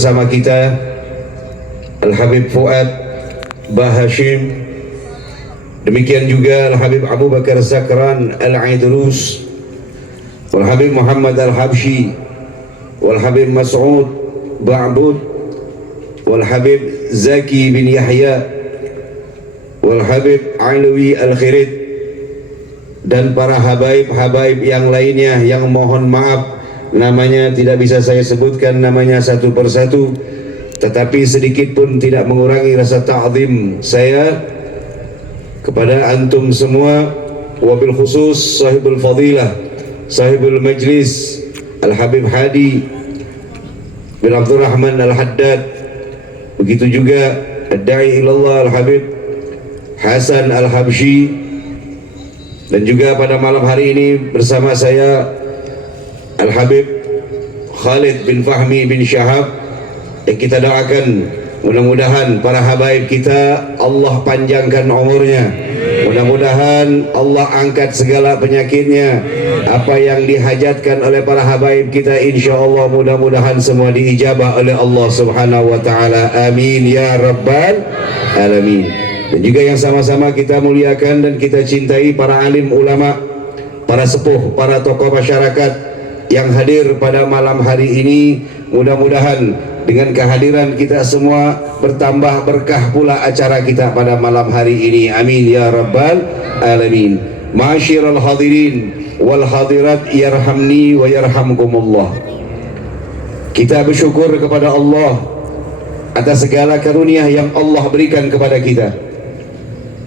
bersama kita Al-Habib Fuad Bah Hashim, demikian juga Al-Habib Abu Bakar Zakran Al-Aidrus, Al-Habib Muhammad Al-Habshi, Wal-Habib Mas'ud Ba'bud, Wal-Habib Zaki bin Yahya, Wal-Habib Alwi Al-Khirid, dan para habaib-habaib yang lainnya yang mohon maaf namanya tidak bisa saya sebutkan namanya satu persatu, tetapi sedikit pun tidak mengurangi rasa ta'zim saya kepada antum semua, wabil khusus sahibul fadilah, sahibul majlis Al-Habib Hadi bin Abdurrahman Al-Haddad, begitu juga Ad-Da'i ilallah Al-Habib Hasan Al-Habshi, dan juga pada malam hari ini bersama saya Al-Habib Khalid bin Fahmi bin Syahab, yang kita doakan mudah-mudahan para habaib kita Allah panjangkan umurnya, mudah-mudahan Allah angkat segala penyakitnya, apa yang dihajatkan oleh para habaib kita insyaallah mudah-mudahan semua diijabah oleh Allah Subhanahu wa taala, amin ya rabbal alamin. Dan juga yang sama-sama kita muliakan dan kita cintai para alim ulama, para sepuh, para tokoh masyarakat yang hadir pada malam hari ini. Mudah-mudahan dengan kehadiran kita semua bertambah berkah pula acara kita pada malam hari ini, amin ya rabbal alamin. Ma'asyiral hadirin wal hadirat yarhamni wa yarhamkumullah. Kita bersyukur kepada Allah atas segala karunia yang Allah berikan kepada kita,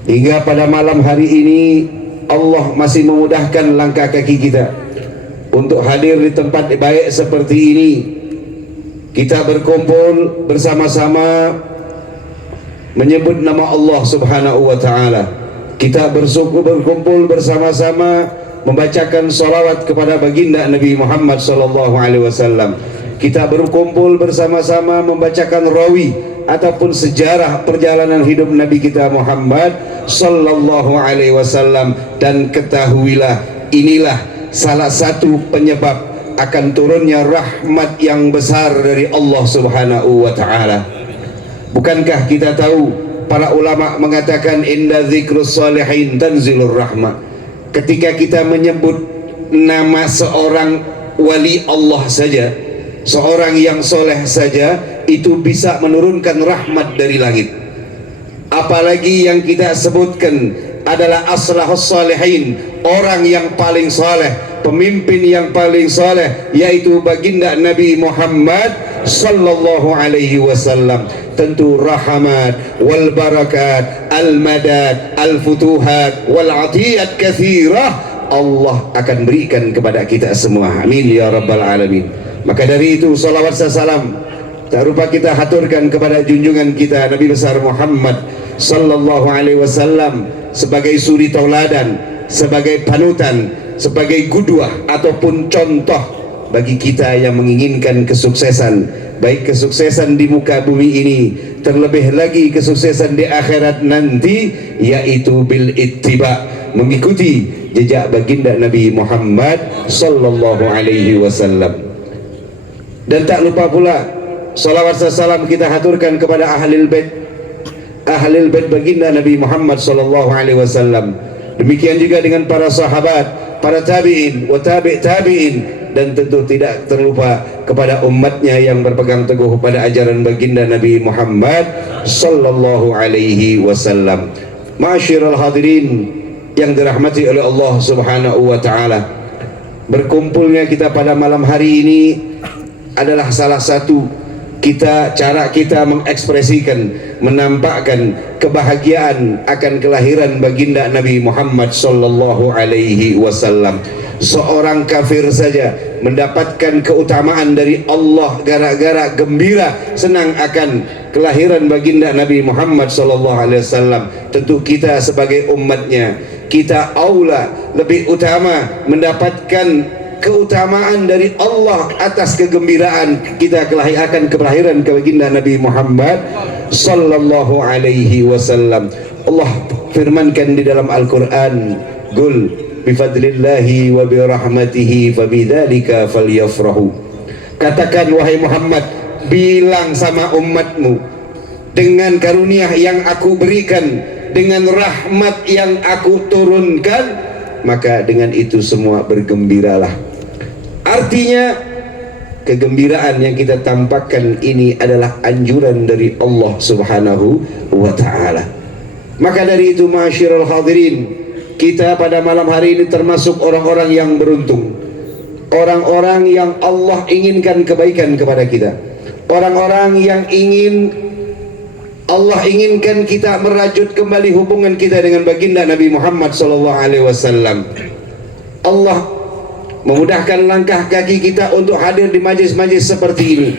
hingga pada malam hari ini Allah masih memudahkan langkah kaki kita untuk hadir di tempat baik seperti ini. Kita berkumpul bersama-sama menyebut nama Allah Subhanahu wa taala. Kita berkumpul bersama-sama membacakan salawat kepada baginda Nabi Muhammad sallallahu alaihi wasallam. Kita berkumpul bersama-sama membacakan rawi ataupun sejarah perjalanan hidup Nabi kita Muhammad sallallahu alaihi wasallam, dan ketahuilah inilah salah satu penyebab akan turunnya rahmat yang besar dari Allah Subhanahu wa taala. Bukankah kita tahu para ulama mengatakan inda dzikrus shalihin tanzilur rahmah. Ketika kita menyebut nama seorang wali Allah saja, seorang yang soleh saja, itu bisa menurunkan rahmat dari langit. Apalagi yang kita sebutkan adalah aslahus salihin, orang yang paling soleh, pemimpin yang paling soleh, yaitu baginda Nabi Muhammad sallallahu alaihi wasallam. Tentu rahmat wal barakat al madad al futuhat wal atiyat katsirah Allah akan berikan kepada kita semua, amin ya rabbal alamin. Maka dari itu salawat salam tak lupa kita haturkan kepada junjungan kita Nabi besar Muhammad sallallahu alaihi wasallam sebagai suri tauladan, sebagai panutan, sebagai qudwah ataupun contoh bagi kita yang menginginkan kesuksesan, baik kesuksesan di muka bumi ini, terlebih lagi kesuksesan di akhirat nanti, yaitu bil ittiba, mengikuti jejak baginda Nabi Muhammad sallallahu alaihi wasallam. Dan tak lupa pula salawat salam kita haturkan kepada ahlul bait baginda Nabi Muhammad sallallahu alaihi wasallam. Demikian juga dengan para sahabat, para tabi'in wa tabi'in, dan tentu tidak terlupa kepada umatnya yang berpegang teguh pada ajaran baginda Nabi Muhammad sallallahu alaihi wasallam. Ma'asyiral hadirin yang dirahmati oleh Allah Subhanahu wa taala, berkumpulnya kita pada malam hari ini adalah salah satu cara kita mengekspresikan, menampakkan kebahagiaan akan kelahiran baginda Nabi Muhammad sallallahu alaihi wasallam. Seorang kafir saja mendapatkan keutamaan dari Allah gara-gara gembira senang akan kelahiran baginda Nabi Muhammad sallallahu alaihi wasallam. Tentu kita sebagai umatnya, kita aula lebih utama mendapatkan keutamaan dari Allah atas kegembiraan kita akan kelahiran baginda Nabi Muhammad sallallahu alaihi wasallam. Allah firmankan di dalam Al-Qur'an, "Qul bifadlillahi wa birahmatihi fabidzalika falyafrahu." Katakan wahai Muhammad, bilang sama umatmu, dengan karunia yang aku berikan, dengan rahmat yang aku turunkan, maka dengan itu semua bergembiralah. Artinya kegembiraan yang kita tampakkan ini adalah anjuran dari Allah Subhanahu wa ta'ala. Maka dari itu ma'asyiral hadirin, kita pada malam hari ini termasuk orang-orang yang beruntung, orang-orang yang Allah inginkan kebaikan kepada kita, orang-orang yang Allah inginkan kita merajut kembali hubungan kita dengan baginda Nabi Muhammad SAW. Allah memudahkan langkah kaki kita untuk hadir di majlis-majlis seperti ini.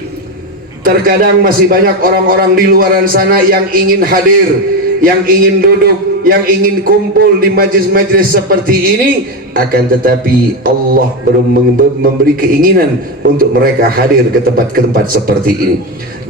Terkadang masih banyak orang-orang di luaran sana yang ingin hadir, yang ingin duduk, yang ingin kumpul di majlis-majlis seperti ini, akan tetapi Allah belum memberi keinginan untuk mereka hadir ke tempat-tempat seperti ini.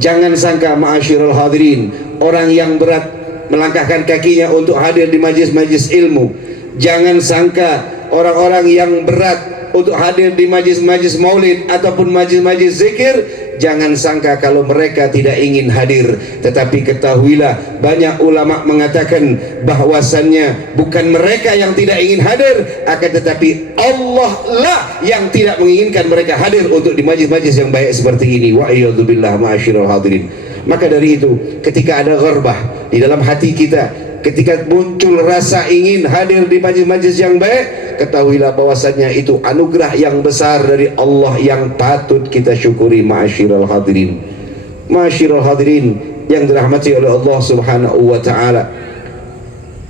Jangan sangka ma'asyiral hadirin, orang yang berat melangkahkan kakinya untuk hadir di majlis-majlis ilmu. Jangan sangka orang-orang yang berat untuk hadir di majlis-majlis maulid ataupun majlis-majlis zikir, jangan sangka kalau mereka tidak ingin hadir. Tetapi ketahuilah, banyak ulama mengatakan bahwasannya bukan mereka yang tidak ingin hadir, akan tetapi Allah lah yang tidak menginginkan mereka hadir untuk di majlis-majlis yang baik seperti ini. Wa iyadzubillah ma'asyiral hadirin. Maka dari itu, ketika ada gharbah di dalam hati kita, ketika muncul rasa ingin hadir di majlis-majlis yang baik, ketahuilah bahwasannya itu anugerah yang besar dari Allah yang patut kita syukuri. Ma'asyiral hadirin, ma'asyiral hadirin yang dirahmati oleh Allah Subhanahu wa ta'ala,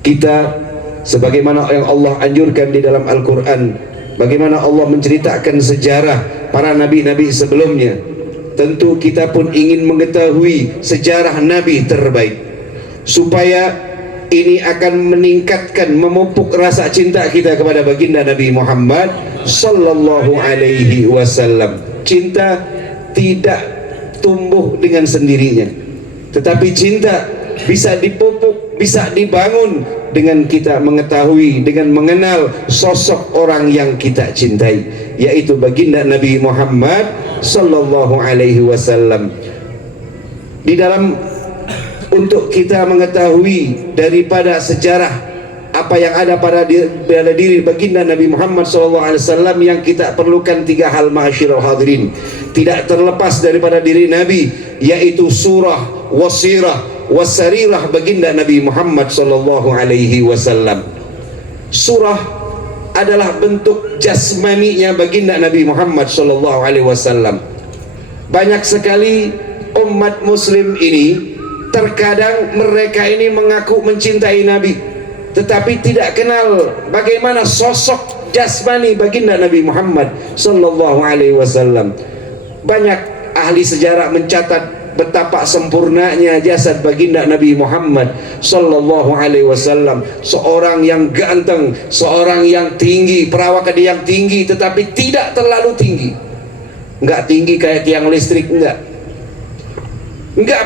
kita sebagaimana yang Allah anjurkan di dalam Al-Quran, bagaimana Allah menceritakan sejarah para nabi-nabi sebelumnya, tentu kita pun ingin mengetahui sejarah nabi terbaik, supaya ini akan meningkatkan, memupuk rasa cinta kita kepada baginda Nabi Muhammad sallallahu alaihi wasallam. Cinta tidak tumbuh dengan sendirinya, tetapi cinta bisa dipupuk, bisa dibangun dengan kita mengetahui, dengan mengenal sosok orang yang kita cintai, yaitu baginda Nabi Muhammad sallallahu alaihi wasallam. Di dalam untuk kita mengetahui daripada sejarah apa yang ada pada diri baginda Nabi Muhammad SAW, yang kita perlukan tiga hal ma'asyiral hadirin, tidak terlepas daripada diri Nabi, yaitu surah, wasirah, wasarirah baginda Nabi Muhammad SAW. Surah adalah bentuk jasmaninya baginda Nabi Muhammad SAW. Banyak sekali umat muslim ini, terkadang mereka ini mengaku mencintai Nabi, tetapi tidak kenal bagaimana sosok jasmani baginda Nabi Muhammad sallallahu alaihi wasallam. Banyak ahli sejarah mencatat betapa sempurnanya jasad baginda Nabi Muhammad sallallahu alaihi wasallam. Seorang yang ganteng, seorang yang tinggi, perawakan yang tinggi, tetapi tidak terlalu tinggi. Enggak tinggi kayak tiang listrik, enggak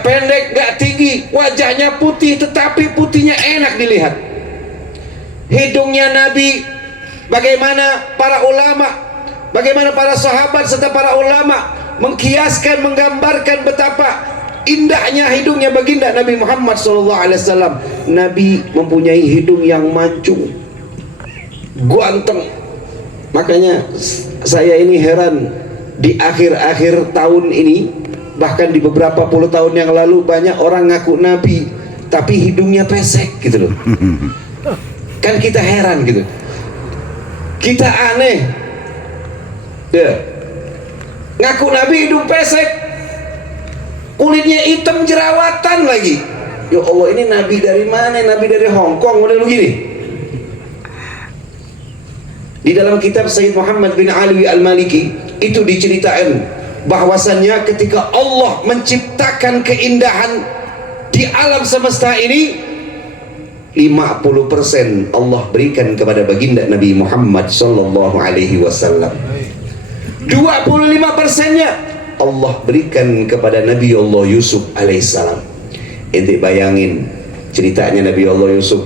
pendek, enggak tinggi. Wajahnya putih, tetapi putihnya enak dilihat. Hidungnya Nabi, bagaimana para ulama, bagaimana para sahabat serta para ulama mengkiaskan, menggambarkan betapa indahnya hidungnya baginda Nabi Muhammad SAW. Nabi mempunyai hidung yang mancung, ganteng. Makanya saya ini heran, di akhir-akhir tahun ini, bahkan di beberapa puluh tahun yang lalu, banyak orang ngaku Nabi tapi hidungnya pesek gitu loh. Kan kita heran gitu, kita aneh ya. Ngaku Nabi hidung pesek, kulitnya hitam jerawatan lagi. Ya Allah, ini Nabi dari mana? Nabi dari Hongkong model begini. Di dalam kitab Sayyid Muhammad bin Alwi Al-Maliki itu diceritakan bahwasannya ketika Allah menciptakan keindahan di alam semesta ini, 50% Allah berikan kepada baginda Nabi Muhammad sallallahu alaihi wasallam. 25%-nya Allah berikan kepada Nabi Allah Yusuf alaihissalam. Ente bayangin ceritanya Nabi Allah Yusuf,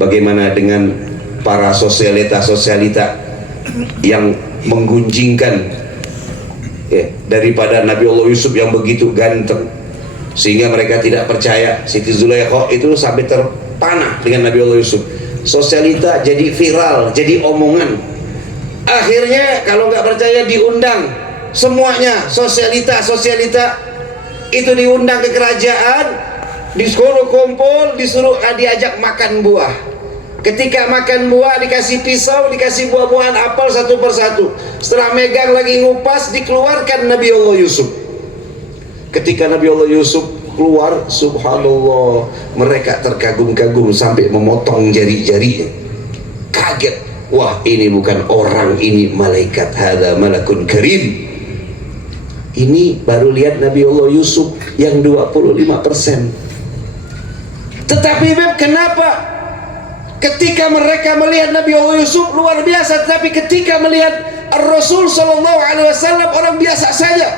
bagaimana dengan para sosialita yang menggunjingkan ya, daripada Nabi Allah Yusuf yang begitu ganteng, sehingga mereka tidak percaya. Siti Zulaikha itu sampai terpanah dengan Nabi Allah Yusuf. Sosialita jadi viral, jadi omongan. Akhirnya kalau nggak percaya diundang semuanya, sosialita itu diundang ke kerajaan, disuruh kumpul, disuruh diajak makan buah. Ketika makan buah dikasih pisau, dikasih buah-buahan apel satu persatu. Setelah megang lagi ngupas, dikeluarkan Nabi Allah Yusuf. Ketika Nabi Allah Yusuf keluar, subhanallah, mereka terkagum-kagum sampai memotong jari-jarinya. Kaget, wah ini bukan orang, ini malaikat, hadza malakun karim. Ini baru lihat Nabi Allah Yusuf yang 25%. Tetapi kenapa ketika mereka melihat Nabi Allah Yusuf luar biasa, tetapi ketika melihat Rasul Sallallahu Alaihi Wasallam orang biasa saja.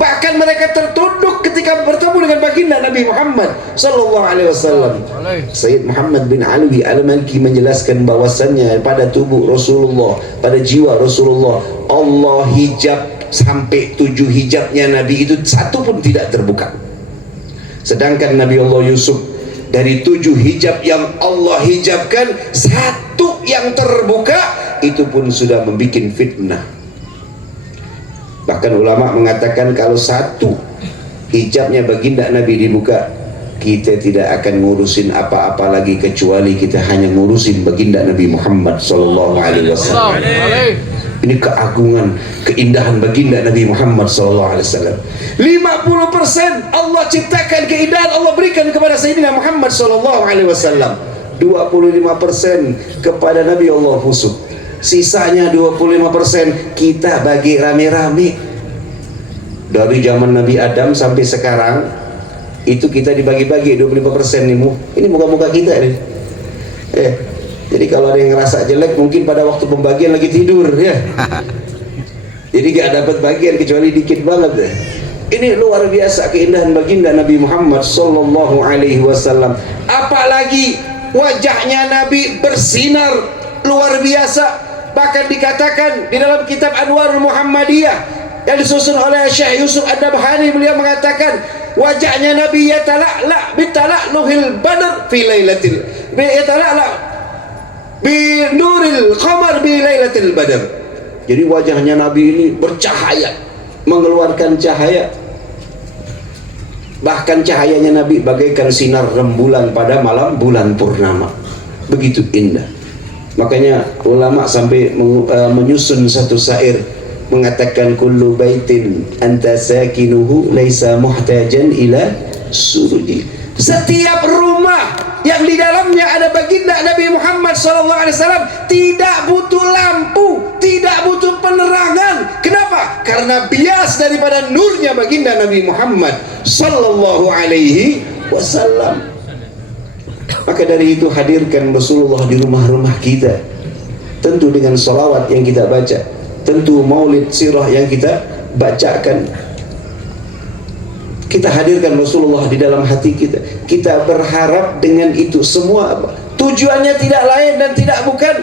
Bahkan mereka tertunduk ketika bertemu dengan baginda Nabi Muhammad Sallallahu Alaihi Wasallam. Sayyid Muhammad bin Alwi Al-Malki menjelaskan bahwasannya pada tubuh Rasulullah, pada jiwa Rasulullah, Allah hijab sampai 7 hijabnya Nabi itu satu pun tidak terbuka. Sedangkan Nabi Allah Yusuf dari 7 hijab yang Allah hijabkan, satu yang terbuka itu pun sudah membuat fitnah. Bahkan ulama mengatakan kalau satu hijabnya baginda Nabi dibuka, kita tidak akan ngurusin apa-apa lagi kecuali kita hanya ngurusin baginda Nabi Muhammad Sallallahu Alaihi Wasallam. Ini keagungan, keindahan baginda Nabi Muhammad Sallallahu Alaihi Wasallam. 50% Allah ciptakan keindahan, Allah berikan kepada Sayyidina Muhammad Sallallahu Alaihi Wasallam. 25% kepada Nabi Allah Yusuf. Sisanya 25% kita bagi rame-rame. Dari zaman Nabi Adam sampai sekarang itu kita dibagi-bagi 25% nih. Ini muka-muka kita nih. Jadi kalau ada yang ngerasa jelek mungkin pada waktu pembagian lagi tidur ya. Jadi gak dapat bagian kecuali dikit banget deh. Ini luar biasa keindahan baginda Nabi Muhammad Sallallahu Alaihi Wasallam. Apalagi wajahnya Nabi bersinar luar biasa. Bahkan dikatakan di dalam kitab Anwarul Muhammadiyah yang disusun oleh Syekh Yusuf Ad-Nabhani, beliau mengatakan wajahnya Nabi yatala'la bitala'luhil badr fi lailatil yatala'la bi nuril qamar bi lailatil badr. Jadi wajahnya Nabi ini bercahaya, mengeluarkan cahaya. Bahkan cahayanya Nabi bagaikan sinar rembulan pada malam bulan purnama. Begitu indah. Makanya ulama sampai menyusun satu syair mengatakan kullu baitin anta sakinuhu laisa muhtajan ila suruji. Setiap rumah yang di dalamnya ada baginda Nabi Muhammad SAW tidak butuh lampu, tidak butuh penerangan. Kenapa? Karena bias daripada nurnya baginda Nabi Muhammad Sallallahu Alaihi Wasallam. Maka dari itu hadirkan Rasulullah di rumah-rumah kita, tentu dengan salawat yang kita baca, tentu maulid sirah yang kita bacakan. Kita hadirkan Rasulullah di dalam hati kita. Kita berharap dengan itu semua apa? Tujuannya tidak lain dan tidak bukan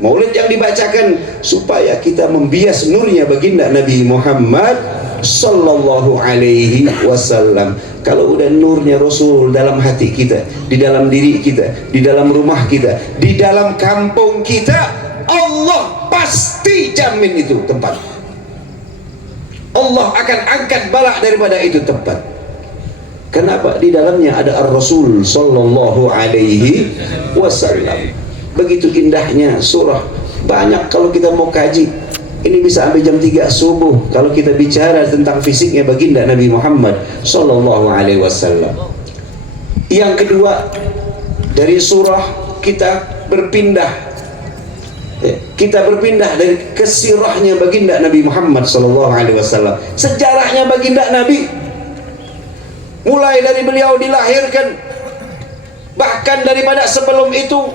maulid yang dibacakan supaya kita membias nurnya baginda Nabi Muhammad Sallallahu Alaihi Wasallam. Kalau udah nurnya Rasul dalam hati kita, di dalam diri kita, di dalam rumah kita, di dalam kampung kita, Allah pasti jamin itu tempat. Allah akan angkat balak daripada itu tempat. Kenapa? Di dalamnya ada Ar-Rasul Sallallahu Alaihi Wasallam. Begitu indahnya surah. Banyak kalau kita mau kaji, ini bisa sampai jam 3 subuh kalau kita bicara tentang fisiknya baginda Nabi Muhammad Sallallahu Alaihi Wasallam. Yang kedua, dari surah kita berpindah dari kesirahnya baginda Nabi Muhammad Sallallahu Alaihi Wasallam. Sejarahnya baginda Nabi mulai dari beliau dilahirkan, bahkan daripada sebelum itu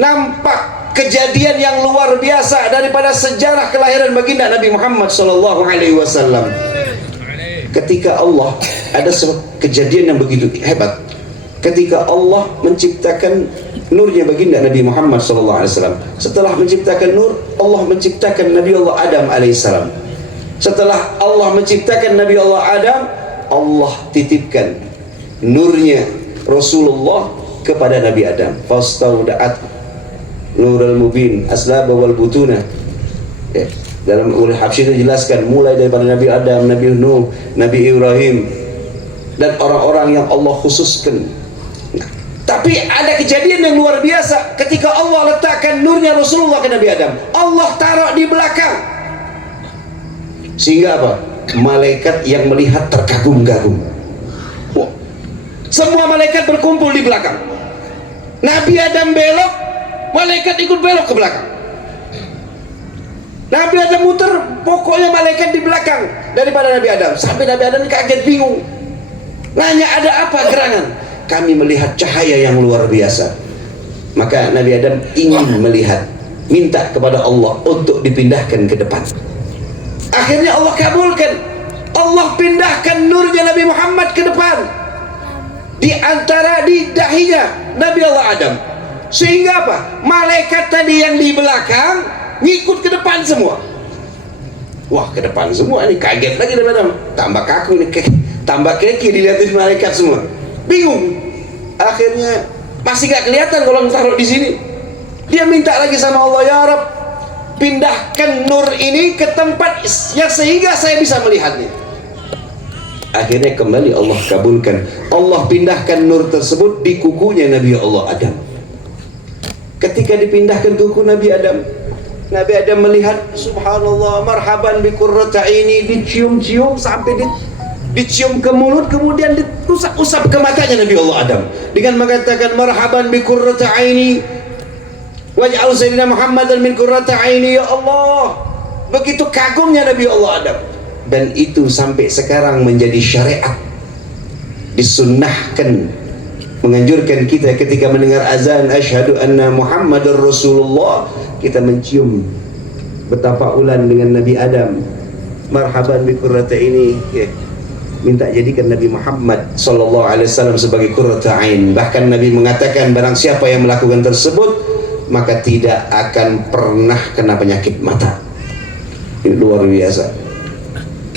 nampak kejadian yang luar biasa daripada sejarah kelahiran baginda Nabi Muhammad Sallallahu Alaihi Wasallam. Ketika Allah ada kejadian yang begitu hebat, ketika Allah menciptakan nurnya baginda Nabi Muhammad Sallallahu Alaihi Wasallam. Setelah menciptakan nur, Allah menciptakan Nabi Allah Adam alaihissalam. Setelah Allah menciptakan Nabi Allah Adam, Allah titipkan nurnya Rasulullah kepada Nabi Adam. Fastauda'at nurul mubin aslaba wal butuna. Dalam Ulul Habsyi itu dijelaskan mulai daripada Nabi Adam, Nabi Nuh, Nabi Ibrahim, dan orang-orang yang Allah khususkan. Tapi ada kejadian yang luar biasa ketika Allah letakkan nurnya Rasulullah ke Nabi Adam. Allah taruh di belakang, sehingga apa? Malaikat yang melihat terkagum-kagum. Wow. Semua malaikat berkumpul di belakang. Nabi Adam belok, malaikat ikut belok ke belakang. Nabi Adam muter, pokoknya malaikat di belakang daripada Nabi Adam. Sampai Nabi Adam kaget, bingung, nanya, ada apa gerangan? Kami melihat cahaya yang luar biasa. Maka Nabi Adam ingin melihat, minta kepada Allah untuk dipindahkan ke depan. Akhirnya Allah kabulkan. Allah pindahkan nurnya Nabi Muhammad ke depan, di antara di dahinya Nabi Allah Adam. Sehingga apa? Malaikat tadi yang di belakang ngikut ke depan semua. Wah, ke depan semua, ini kaget lagi Nabi Adam. Tambah kaku nih, tambah keki dilihatin malaikat semua. Bingung. Akhirnya masih gak kelihatan kalau taruh di sini. Dia minta lagi sama Allah, ya Rabb, pindahkan nur ini ke tempat yang sehingga saya bisa melihatnya. Akhirnya kembali Allah kabulkan. Allah pindahkan nur tersebut di kukunya Nabi Allah Adam. Ketika dipindahkan kuku Nabi Adam, Nabi Adam melihat, subhanallah, marhaban bi qurrati aini, dicium-cium sampai dicium ke mulut, kemudian diusap-usap ke matanya Nabi Allah Adam dengan mengatakan, marhaban bi qurrati aini waj'al sayyidina Muhammadan min qurrati aini, ya Allah. Begitu kagumnya Nabi Allah Adam. Dan itu sampai sekarang menjadi syariat, disunnahkan, menganjurkan kita ketika mendengar azan asyhadu anna Muhammadar Rasulullah, kita mencium bertafaulan dengan Nabi Adam, marhaban bi qurrati ini, minta jadikan Nabi Muhammad sallallahu alaihi wasallam sebagai qurratu ain. Bahkan Nabi mengatakan, barang siapa yang melakukan tersebut maka tidak akan pernah kena penyakit mata. Ini luar biasa.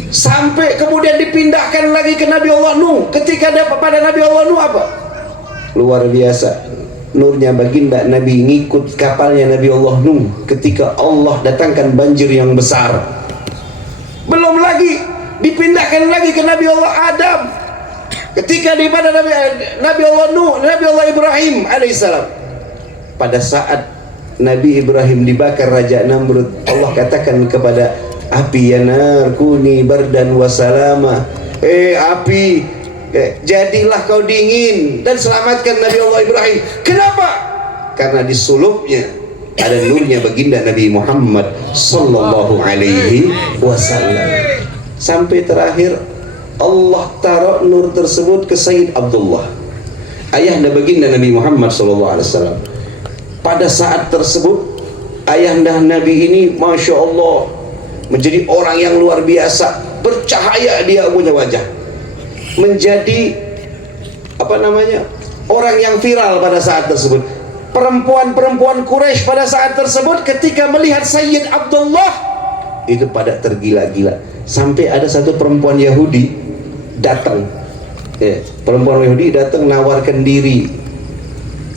Sampai kemudian dipindahkan lagi ke Nabi Allah Nuh. Ketika dapat pada Nabi Allah Nuh apa? Luar biasa. Nurnya baginda Nabi ngikut kapalnya Nabi Allah Nuh ketika Allah datangkan banjir yang besar. Belum lagi dipindahkan lagi ke Nabi Allah Adam ketika daripada Nabi Allah Nuh, Nabi Allah Ibrahim alaihissalam. Pada saat Nabi Ibrahim dibakar Raja Namrud, Allah katakan kepada api, ya nar kuni bardan wasalama, api, jadilah kau dingin dan selamatkan Nabi Allah Ibrahim. Kenapa? Karena di sulubnya ada nurnya baginda Nabi Muhammad sallallahu alaihi wasallam. Sampai terakhir Allah taruh nur tersebut ke Sayyid Abdullah, ayahanda baginda Nabi Muhammad sallallahu alaihi wasallam. Pada saat tersebut ayahanda Nabi ini Masya Allah menjadi orang yang luar biasa, bercahaya dia punya wajah, menjadi orang yang viral pada saat tersebut. Perempuan-perempuan Quraisy pada saat tersebut ketika melihat Sayyid Abdullah itu pada tergila-gila. Sampai ada satu perempuan Yahudi datang, perempuan Yahudi datang nawarkan diri.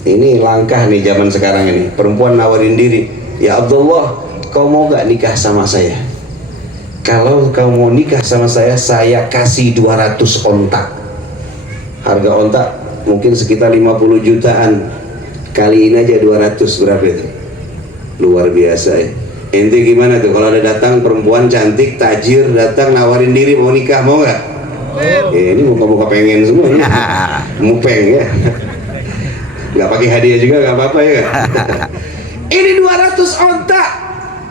Ini langkah nih zaman sekarang ini, perempuan nawarin diri, ya Abdullah, kau mau gak nikah sama saya? Kalau kau mau nikah sama saya kasih 200 ontak. Harga ontak mungkin sekitar 50 jutaan. Kaliin aja 200, berapa itu? Luar biasa ya. Ente gimana tuh kalau ada datang perempuan cantik, tajir, datang nawarin diri mau nikah, mau gak? Ini muka-muka pengen semua ya. Mupeng ya. Gak pakai hadiah juga gak apa-apa ya. Ini 200 ontak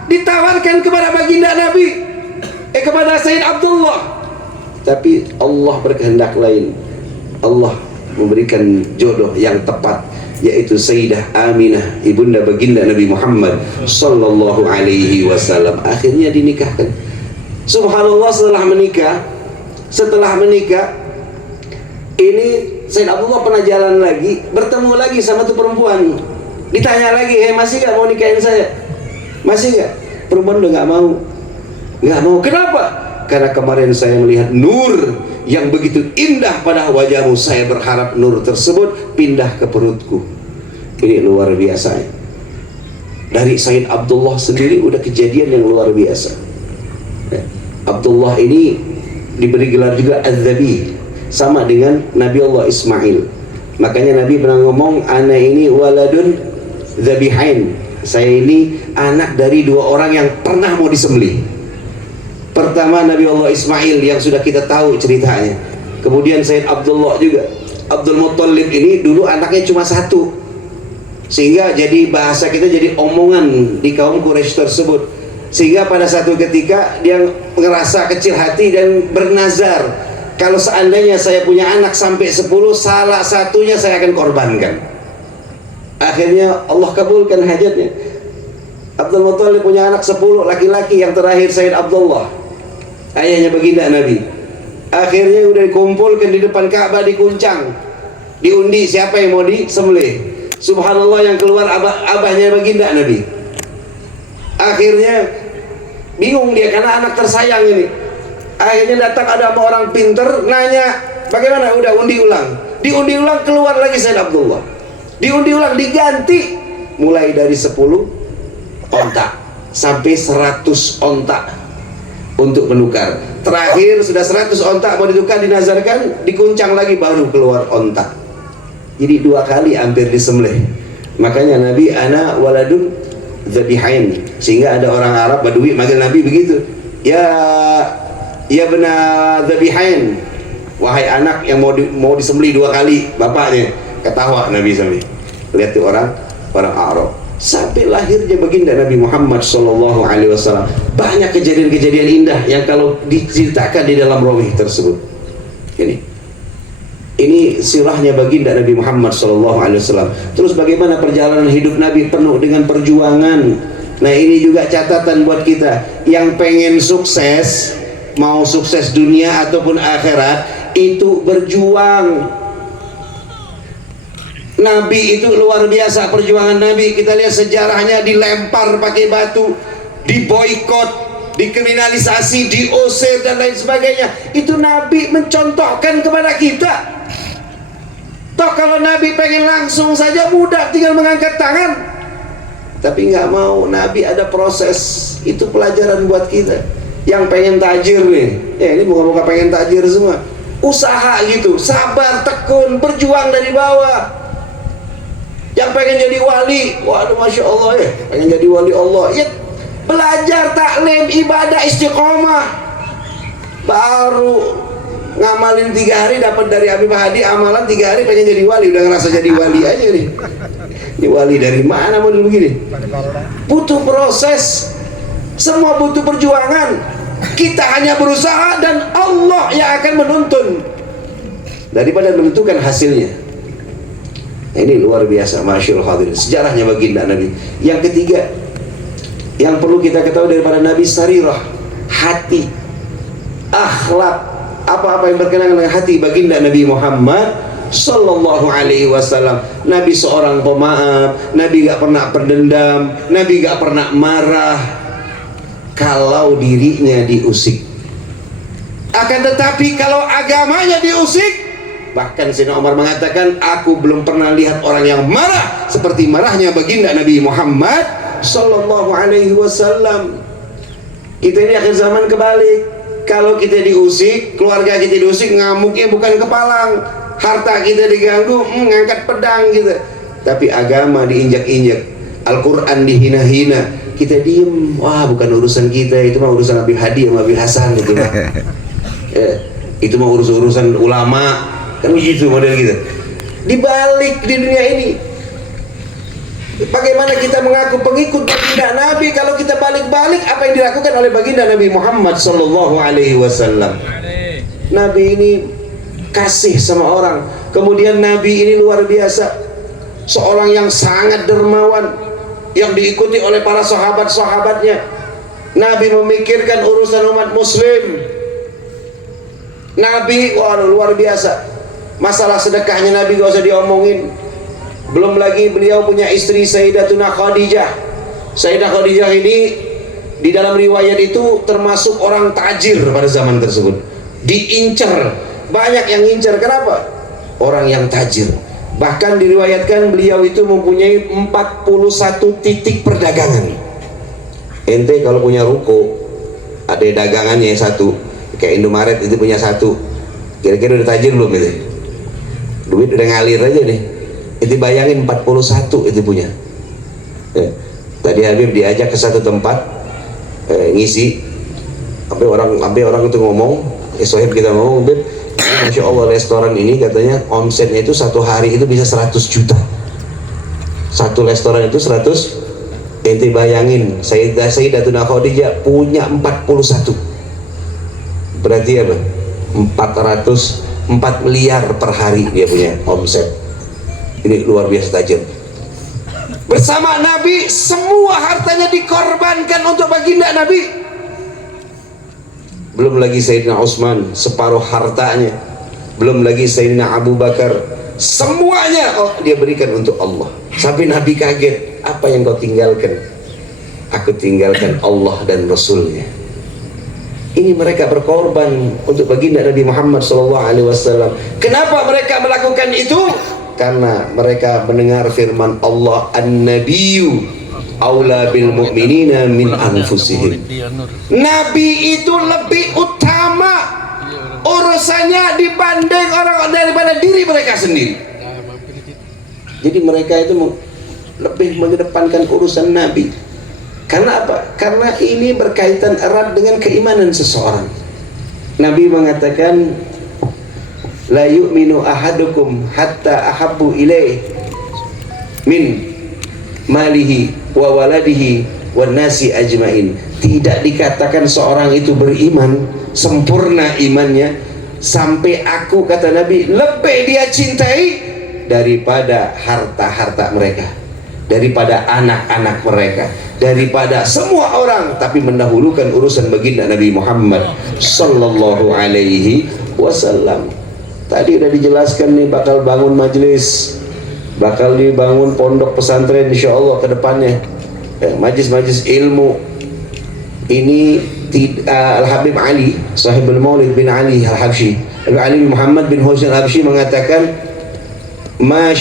ditawarkan kepada baginda Nabi, kepada Sayyid Abdullah. Tapi Allah berkehendak lain. Allah memberikan jodoh yang tepat, yaitu Sayyidah Aminah, ibunda baginda Nabi Muhammad sallallahu alaihi wasallam. Akhirnya dinikahkan. Subhanallah, setelah menikah ini Sayyid Abdullah pernah jalan lagi, bertemu lagi sama tuh perempuan. Ditanya lagi, masih gak mau nikahin saya? Masih gak? Perempuan udah gak mau. Nggak mau. Kenapa? Karena kemarin saya melihat nur yang begitu indah pada wajahmu. Saya berharap nur tersebut pindah ke perutku. Ini luar biasa. Dari Sayyid Abdullah sendiri udah kejadian yang luar biasa. Abdullah ini diberi gelar juga Az-Zabi, sama dengan Nabi Allah Ismail. Makanya Nabi pernah ngomong, ana ini waladun zabihain, saya ini anak dari dua orang yang pernah mau disembelih. Pertama Nabi Allah Ismail yang sudah kita tahu ceritanya. Kemudian Sayyid Abdullah juga. Abdul Muttalib ini dulu anaknya cuma satu, sehingga jadi bahasa kita jadi omongan di kaum Quraisy tersebut. Sehingga pada satu ketika dia ngerasa kecil hati dan bernazar, kalau seandainya saya punya anak sampai 10, salah satunya saya akan korbankan. Akhirnya Allah kabulkan hajatnya. Abdul Muttalib punya anak 10 laki-laki, yang terakhir Sayyid Abdullah, ayahnya baginda Nabi. Akhirnya udah dikumpulkan di depan Ka'bah, dikuncang, diundi siapa yang mau disembelih. Subhanallah, yang keluar abahnya baginda Nabi. Akhirnya bingung dia karena anak tersayang ini. Akhirnya datang ada orang pinter nanya, bagaimana? Udah undi ulang. Diundi ulang, keluar lagi Sayyid Abdullah. Diundi ulang, diganti. Mulai dari 10 ontak sampai 100 ontak untuk menukar. Terakhir sudah 100 ontak mau ditukar, dinazarkan, dikuncang lagi, baru keluar ontak. Jadi 2 kali hampir disembelih. Makanya Nabi ana waladun zabihain. Sehingga ada orang Arab Badui manggil Nabi begitu, ya benar zabihain, wahai anak yang mau disembelih 2 kali bapaknya. Ketawa Nabi sampai. Lihat tuh orang Arab. Sampai lahirnya baginda Nabi Muhammad SAW, banyak kejadian-kejadian indah yang kalau diceritakan di dalam rawih tersebut. Ini sirahnya baginda Nabi Muhammad SAW. Terus bagaimana perjalanan hidup Nabi, penuh dengan perjuangan. Nah ini juga catatan buat kita yang pengen sukses, mau sukses dunia ataupun akhirat, itu berjuang. Nabi itu luar biasa perjuangan Nabi. Kita lihat sejarahnya, dilempar pakai batu, diboikot, dikriminalisasi, diusir dan lain sebagainya. Itu Nabi mencontohkan kepada kita. Toh kalau Nabi pengen langsung saja mudah, tinggal mengangkat tangan. Tapi nggak mau, Nabi ada proses. Itu pelajaran buat kita yang pengen tajir nih. Ini muka-muka pengen tajir semua. Usaha gitu, sabar, tekun, berjuang dari bawah. Yang pengen jadi wali, waduh masya Allah ya, pengen jadi wali Allah ya, belajar taklim, ibadah, istiqomah. Baru ngamalin 3 hari dapat dari Habib Hadi, amalan 3 hari pengen jadi wali, udah ngerasa jadi wali aja nih. Ini wali dari mana model begini? Butuh proses, semua butuh perjuangan. Kita hanya berusaha dan Allah yang akan menuntun daripada menentukan hasilnya. Ini luar biasa, masyaallah hadirin, sejarahnya baginda Nabi. Yang ketiga yang perlu kita ketahui daripada Nabi, sarirah, hati, akhlak, apa-apa yang berkenaan dengan hati baginda Nabi Muhammad Sallallahu Alaihi Wasallam. Nabi seorang pemaaf, Nabi gak pernah pendendam, Nabi gak pernah marah kalau dirinya diusik. Akan tetapi kalau agamanya diusik, bahkan Sayyidina Umar mengatakan, aku belum pernah lihat orang yang marah seperti marahnya baginda Nabi Muhammad Sallallahu Alaihi Wasallam. Kita ini akhir zaman kebalik. Kalau kita diusik, keluarga kita diusik, ngamuknya bukan kepalang, harta kita diganggu, ngangkat pedang gitu. Tapi agama diinjak-injak, Al-Quran dihina-hina, kita diem. Wah, bukan urusan kita, itu mah urusan Habib Hadi sama Habib Hasan itu mah. Itu mah urusan ulama. Kan begitu model kita. Dibalik di dunia ini, bagaimana kita mengaku pengikut baginda Nabi kalau kita balik-balik apa yang dilakukan oleh baginda Nabi Muhammad Sallallahu Alaihi Wasallam. Nabi ini kasih sama orang. Kemudian Nabi ini luar biasa, seorang yang sangat dermawan, yang diikuti oleh para sahabat-sahabatnya. Nabi memikirkan urusan umat muslim. Nabi, wah luar biasa. Masalah sedekahnya Nabi gak usah diomongin. Belum lagi beliau punya istri Sayyidatuna Khadijah. Sayyidah Khadijah ini Di dalam riwayat itu termasuk orang tajir pada zaman tersebut, diincar, banyak yang incar. Kenapa? Orang yang tajir. Bahkan diriwayatkan beliau itu mempunyai 41 titik perdagangan. Ente kalau punya ruko, ada dagangannya satu, kayak Indomaret itu punya satu, kira-kira udah tajir belum itu? Duit udah ngalir aja nih. Itu bayangin 41 itu punya. Tadi Habib diajak ke satu tempat ngisi, sampai orang itu ngomong, Sohib kita ngomong, Habib, Masya Allah restoran ini katanya omsetnya itu satu hari itu bisa 100 juta. Satu restoran itu 100. Ente bayangin, Sayyidatuna Khadijah punya 41. Berarti apa? 4 miliar per hari dia punya omset. Ini luar biasa tajir. Bersama Nabi, semua hartanya dikorbankan untuk baginda Nabi. Belum lagi Sayyidina Utsman separuh hartanya, belum lagi Sayyidina Abu Bakar, semuanya dia berikan untuk Allah. Sampai Nabi kaget, apa yang kau tinggalkan? Aku tinggalkan Allah dan Rasulnya. Ini mereka berkorban untuk baginda Nabi Muhammad SAW. Kenapa mereka melakukan itu? Karena mereka mendengar firman Allah, An-Nabiyyu aula bil mu'minina min anfusihim. Nabi itu lebih utama urusannya dibanding orang daripada diri mereka sendiri. Jadi mereka itu lebih mengedepankan urusan Nabi. Karena apa? Karena ini berkaitan erat dengan keimanan seseorang. Nabi mengatakan, la yu'minu ahadukum hatta ahabbu ilaih min malihi wa waladihi wan nasi ajmain. Tidak dikatakan seorang itu beriman sempurna imannya sampai aku, kata Nabi, lebih dia cintai daripada harta-harta mereka, daripada anak-anak mereka, daripada semua orang, tapi mendahulukan urusan baginda Nabi Muhammad sallallahu alaihi wasallam. Tadi udah dijelaskan nih, bakal bangun majelis, bakal dibangun pondok pesantren insyaallah ke depannya, majlis-majlis ilmu. Ini Al-Habib Ali Sahibul Maulid bin Ali Al-Habsyi, Ali bin Muhammad bin Husain Al-Habsyi mengatakan, ma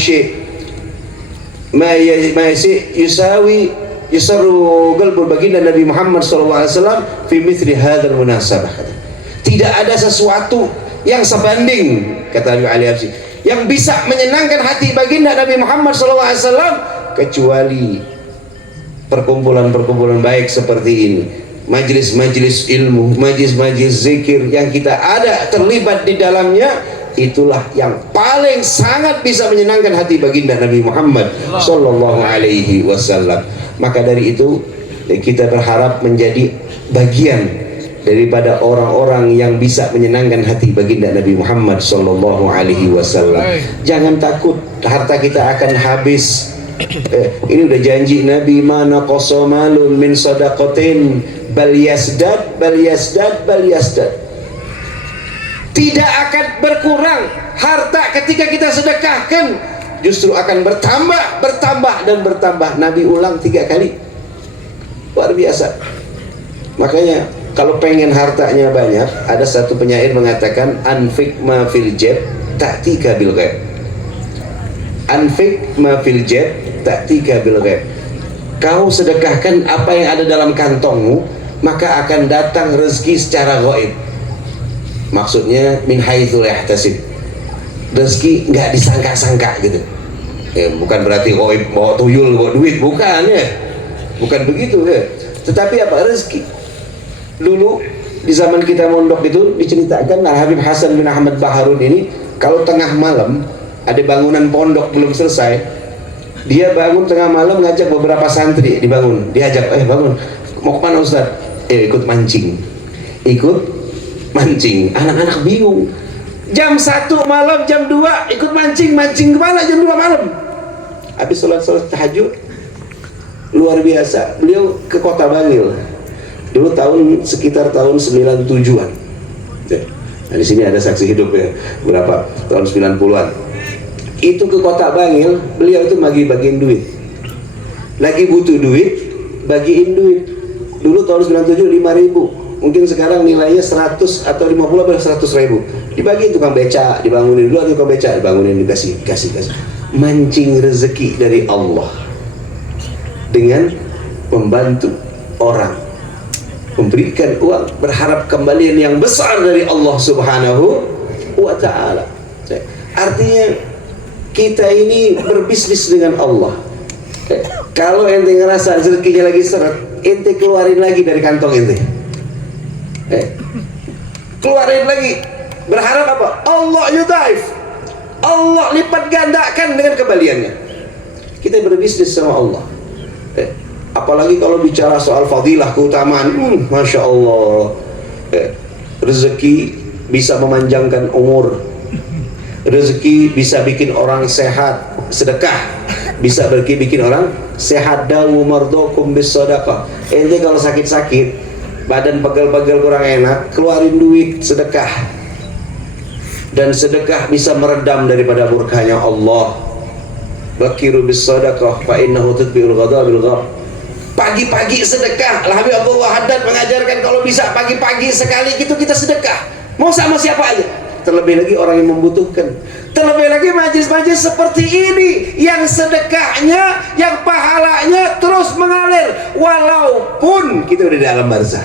yusawi yusarru qalbul baginda Nabi Muhammad SAW fi mithli hadzal munasabah. Tidak ada sesuatu yang sebanding, kata Habib Ali Habsyi, yang bisa menyenangkan hati baginda Nabi Muhammad SAW kecuali perkumpulan-perkumpulan baik seperti ini, majlis-majlis ilmu, majlis-majlis zikir yang kita ada terlibat di dalamnya. Itulah yang paling sangat bisa menyenangkan hati baginda Nabi Muhammad sallallahu alaihi wasallam. Maka dari itu kita berharap menjadi bagian daripada orang-orang yang bisa menyenangkan hati baginda Nabi Muhammad sallallahu alaihi wasallam. Jangan takut harta kita akan habis. Ini udah janji Nabi, mana qasamalun min sadaqatin bal yasdad bal yasdad bal yasdad. Tidak akan berkurang harta ketika kita sedekahkan, justru akan bertambah, bertambah dan bertambah. Nabi ulang 3 kali, luar biasa. Makanya kalau pengen hartanya banyak, ada satu penyair mengatakan, anfik ma fil jab ta'tika bil ghaib. Anfik ma fil jab ta'tika bil ghaib. Kau sedekahkan apa yang ada dalam kantongmu, maka akan datang rezeki secara gaib. Maksudnya min haitsu la yahtasib, rezeki nggak disangka-sangka gitu. Bukan berarti gaib bawa tuyul bawa duit, bukan ya, bukan begitu ya. Tetapi apa, rezeki. Dulu di zaman kita mondok itu diceritakan, Habib Hasan bin Ahmad Baharun ini kalau tengah malam ada bangunan pondok belum selesai, dia bangun tengah malam, ngajak beberapa santri dibangun, diajak, bangun, mau kemana Ustaz? Ikut mancing. Ikut mancing. Anak-anak bingung, jam 1 malam, jam 2 ikut mancing. Mancing kemana jam 2 malam? Habis sholat tahajud, luar biasa, beliau ke Kota Bangil dulu sekitar tahun 97-an. Nah, di sini ada saksi hidup ya, berapa tahun 90-an. Itu ke Kota Bangil, beliau itu bagiin duit, lagi butuh duit, bagiin duit. Dulu tahun 97 5.000, mungkin sekarang nilainya 100 atau 50 atau 100.000. Dibagi tukang beca, dibangunin dulu, tukang beca dibangunin, dikasih. Mancing rezeki dari Allah dengan membantu orang, memberikan uang, berharap kembalian yang besar dari Allah Subhanahu wa ta'ala. Artinya kita ini berbisnis dengan Allah. Kalau ente ngerasa rezekinya lagi seret, ente keluarin lagi dari kantong ente. Keluarin lagi. Berharap apa? Allah yudhaif, Allah lipat gandakan dengan kembaliannya. Kita berbisnis sama Allah. Apalagi kalau bicara soal fadilah, keutamaan, Masya Allah. Rezeki bisa memanjangkan umur, rezeki bisa bikin orang sehat. Sedekah bisa bikin orang sehat. Dawu mardokum bis sadaqah. Ente kalau sakit-sakit, badan pegel-pegel kurang enak, keluarin duit sedekah. Dan sedekah bisa meredam daripada murkanya Allah. Bakiru bis sadaqah fa innahu tudbi'ul ghadabil ghadab. Pagi-pagi sedekah. Habib Abdullah Haddad mengajarkan kalau bisa pagi-pagi sekali gitu kita sedekah. Mau sama siapa aja. Terlebih lagi orang yang membutuhkan. Terlebih lagi majlis-majlis seperti ini yang sedekahnya, yang pahalanya terus mengalir walaupun kita udah di alam barzah.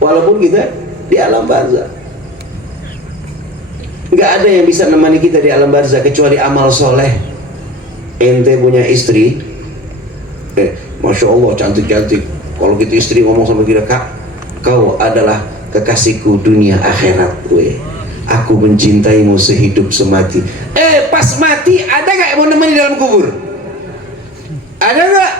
Walaupun kita di alam barzah. Nggak ada yang bisa menemani kita di alam barzah kecuali amal soleh. Ente punya istri, Masya Allah cantik-cantik. Kalau kita istri ngomong sama kita, Kak, kau adalah kekasihku dunia akhirat. Aku mencintaimu sehidup semati. Pas mati ada gak yang mau nemani dalam kubur? Ada gak?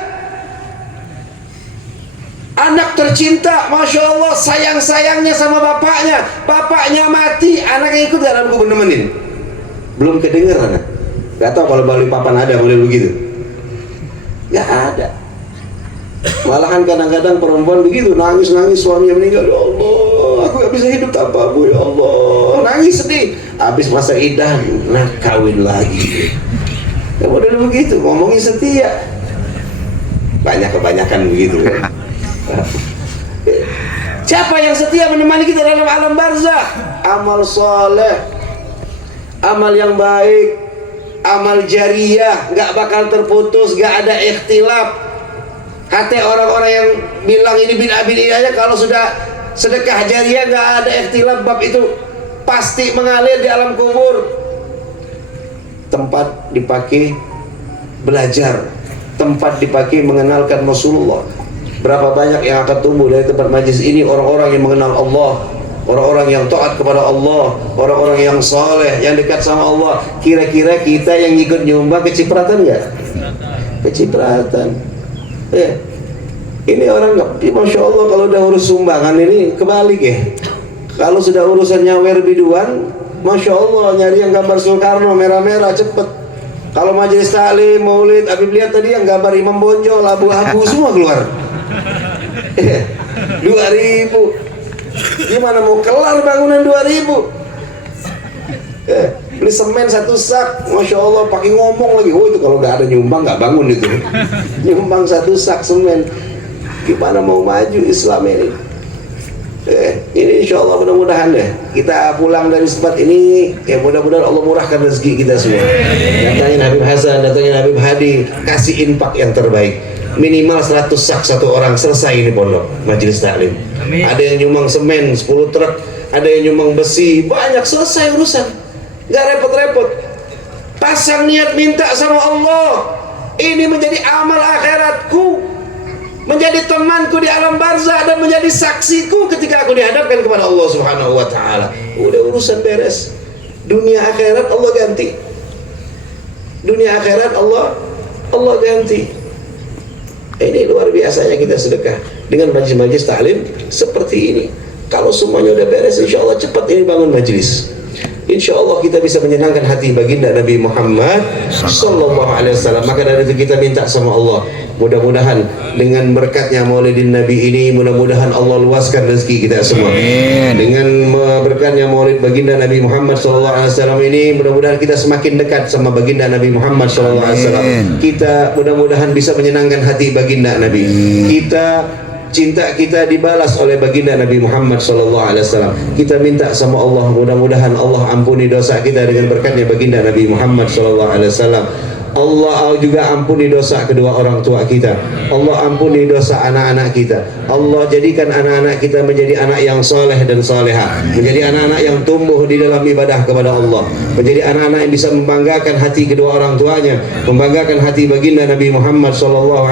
Anak tercinta, Masya Allah, sayang-sayangnya sama bapaknya. Bapaknya mati, anaknya ikut dalam kubur nemenin. Belum kedenger anak. Gak tahu kalau Bali papan ada boleh begitu. Gak ada. Malahan kadang-kadang perempuan begitu, nangis-nangis suaminya meninggal. Ya Allah, aku gak bisa hidup tanpamu, ya Allah. Nangis sedih. Habis masa idah, nah kawin lagi. Ya model begitu, ngomongin setia. Kebanyakan begitu ya. Siapa yang setia menemani kita dalam alam barzah? Amal soleh, amal yang baik, amal jariyah, gak bakal terputus, gak ada ikhtilaf. Kata orang-orang yang bilang ini bid'ah aja, kalau sudah sedekah jariyah gak ada ikhtilaf, bab itu pasti mengalir di alam kubur. Tempat dipakai belajar, tempat dipakai mengenalkan Rasulullah. Berapa banyak yang akan tumbuh dari tempat majlis ini, orang-orang yang mengenal Allah, orang-orang yang taat kepada Allah, orang-orang yang saleh, yang dekat sama Allah. Kira-kira kita yang ikut nyumbang kecipratan nggak? Kecipratan. Ini orang nggak, Masya Allah, kalau udah urus sumbangan ini kebalik ya. Kalau sudah urusan nyawer biduan, Masya Allah, nyari yang gambar Soekarno merah-merah cepet. Kalau majelis taklim, maulid, Habib lihat tadi yang gambar Imam Bonjol, abu-abu semua keluar. 2.000. Gimana mau kelar bangunan 2.000? Beli semen 1 sak, Masya Allah, pakai ngomong lagi. Itu kalau nggak ada nyumbang nggak bangun itu. Nyumbang 1 sak semen. Gimana mau maju Islam ini? Ini insya Allah mudah-mudahan deh kita pulang dari tempat ini, ya mudah-mudahan Allah murahkan rezeki kita semua. Datangin Habib Hasan, datangin Habib Hadi, kasih infak yang terbaik. Minimal 100 sak satu orang, selesai ini pondok majelis taklim. Ada yang nyumbang semen 10 truk, ada yang nyumbang besi, banyak, selesai urusan. Gak repot-repot. Pasang niat minta sama Allah, ini menjadi amal akhiratku, menjadi temanku di alam barzah, dan menjadi saksiku ketika aku dihadapkan kepada Allah Subhanahu wa ta'ala. Udah urusan beres. Dunia akhirat Allah ganti. Dunia akhirat Allah ganti. Ini luar biasanya kita sedekah dengan majlis-majlis taklim seperti ini. Kalau semuanya udah beres, insya Allah cepat ini bangun majlis. insya Allah kita bisa menyenangkan hati baginda Nabi Muhammad sallallahu alaihi wasallam. Maka dari itu kita minta sama Allah, mudah-mudahan dengan berkatnya Maulidin Nabi ini, mudah-mudahan Allah luaskan rezeki kita semua. Dengan berkatnya Maulid baginda Nabi Muhammad sallallahu alaihi wasallam ini, mudah-mudahan kita semakin dekat sama baginda Nabi Muhammad sallallahu alaihi wasallam. Kita mudah-mudahan bisa menyenangkan hati baginda Nabi. Cinta kita dibalas oleh baginda Nabi Muhammad sallallahu alaihi wasallam. Kita minta sama Allah, mudah-mudahan Allah ampuni dosa kita dengan berkatnya baginda Nabi Muhammad sallallahu alaihi wasallam. Allah juga ampuni dosa kedua orang tua kita. Allah ampuni dosa anak-anak kita. Allah jadikan anak-anak kita menjadi anak yang soleh dan soleha, menjadi anak-anak yang tumbuh di dalam ibadah kepada Allah, menjadi anak-anak yang bisa membanggakan hati kedua orang tuanya, membanggakan hati baginda Nabi Muhammad SAW,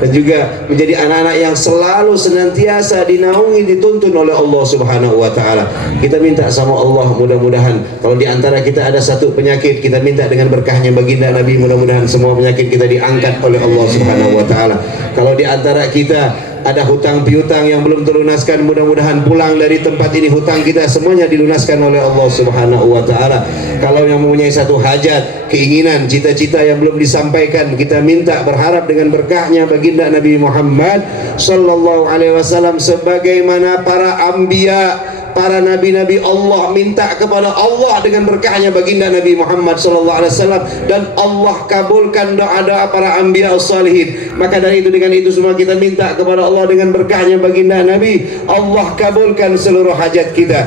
dan juga menjadi anak-anak yang selalu senantiasa dinaungi, dituntun oleh Allah Subhanahu wa Ta'ala. Kita minta sama Allah, mudah-mudahan kalau di antara kita ada satu penyakit, kita minta dengan berkahnya baginda Nabi, mudah-mudahan semua penyakit kita diangkat oleh Allah Subhanahu wa Ta'ala. Kalau di antara kita ada hutang piutang yang belum terlunaskan, mudah-mudahan pulang dari tempat ini hutang kita semuanya dilunaskan oleh Allah Subhanahu wa Ta'ala. Kalau yang mempunyai satu hajat, keinginan, cita-cita yang belum disampaikan, kita minta berharap dengan berkahnya baginda Nabi Muhammad sallallahu alaihi wasallam, sebagaimana para anbiya, para nabi-nabi Allah minta kepada Allah dengan berkahnya baginda Nabi Muhammad sallallahu alaihi wasallam, dan Allah kabulkan doa-doa para anbiya as-salihin. Maka dari itu, dengan itu semua kita minta kepada Allah dengan berkahnya baginda Nabi, Allah kabulkan seluruh hajat kita.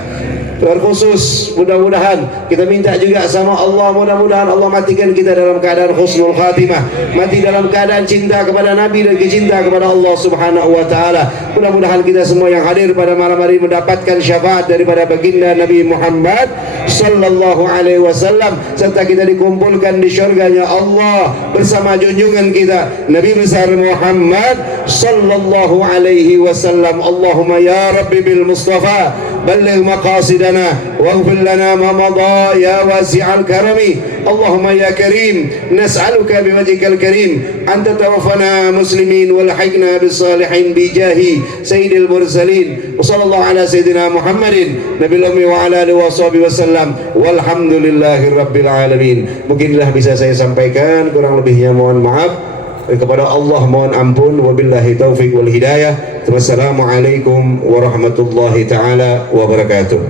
Terkhusus mudah-mudahan kita minta juga sama Allah, mudah-mudahan Allah matikan kita dalam keadaan husnul khatimah, mati dalam keadaan cinta kepada Nabi dan cinta kepada Allah Subhanahu wa Ta'ala. Mudah-mudahan kita semua yang hadir pada malam hari mendapatkan syafaat daripada baginda Nabi Muhammad sallallahu alaihi wasallam, serta kita dikumpulkan di syurganya Allah bersama junjungan kita Nabi besar Muhammad sallallahu alaihi wasallam. Allahumma ya Rabbi bil Mustafa balligh maqasidana waghfir lana ma madha ya wasi'al karami. Allahumma ya karim nas'aluka biwajhikal karim an tatawaffana muslimin walhiqna bis salihin bijahi sayyidil mursalin. Wa sallallahu ala sayyidina Muhammadin nabil ummi wa ala alihi washabihi wasallam walhamdulillahi rabbil alamin. Mungkinlah bisa saya sampaikan, kurang lebihnya mohon maaf. Kepada Allah mohon ampun, wabillahi taufik wal hidayah. Wassalamualaikum warahmatullahi taala wabarakatuh.